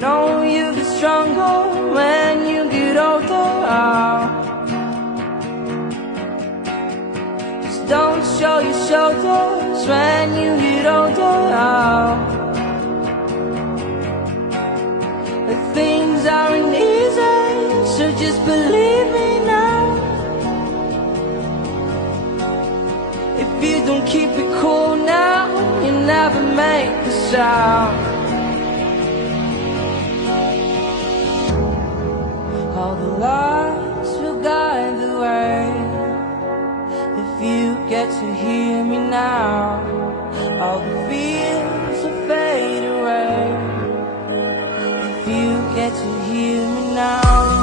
Know you get stronger when you get older. Just don't show your shoulders when you get older. Things aren't easy, so just believe me now. If you don't keep it cool now, you never make a sound. All the lights will guide the way. If you get to hear me now, all the fears will fade away. If you get to hear me now.